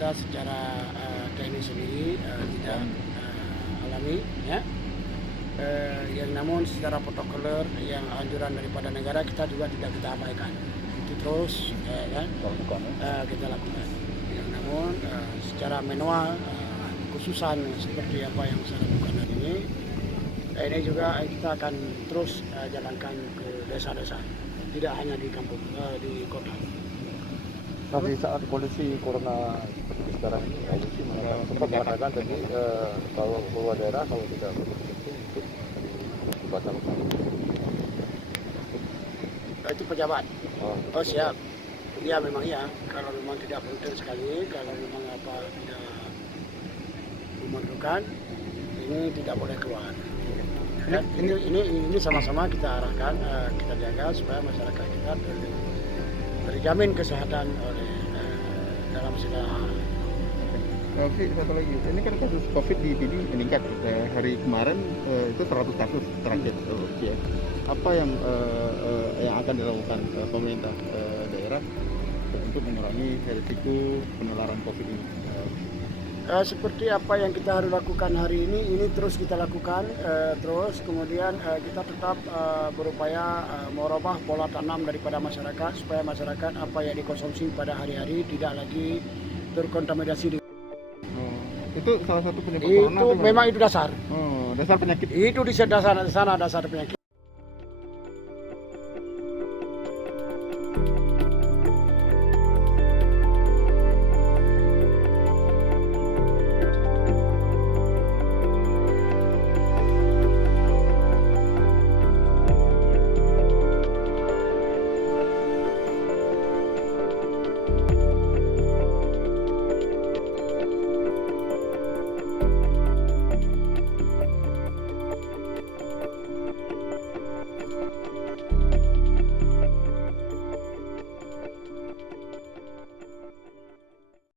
kita secara teknis sendiri tidak alami, ya. Yang namun secara protokoler yang anjuran daripada negara kita juga tidak kita abaikan. Itu terus kita lakukan. Yang namun secara manual khususan seperti apa yang saya lakukan hari ini juga kita akan terus jalankan ke desa-desa, tidak hanya di kampung, di kota. Tapi saat kondisi corona seperti sekarang ini, polisi sempat mengatakan tadi kalau keluar daerah kalau tidak begitu itu dibatalkan. Itu pejabat. Oh siap. Ya memang ya. Kalau memang tidak penting sekali, kalau memang tidak memerlukan, ini tidak boleh keluar. Dan ini sama-sama kita arahkan, kita jaga supaya masyarakat kita terjamin kesehatan oleh dalam segala hal. Oke, satu lagi. Ini kan kasus COVID di PD meningkat. Hari kemarin itu 100 kasus terakhir. Ya. Apa yang akan dilakukan pemerintah daerah untuk mengurangi risiko penularan COVID ini? Seperti apa yang kita harus lakukan hari ini terus kita lakukan, terus kemudian kita tetap berupaya merubah pola tanam daripada masyarakat supaya masyarakat apa yang dikonsumsi pada hari-hari tidak lagi terkontaminasi. Itu salah satu penyebab itu corona. Memang itu dasar. Dasar penyakit. Itu di dasar penyakit.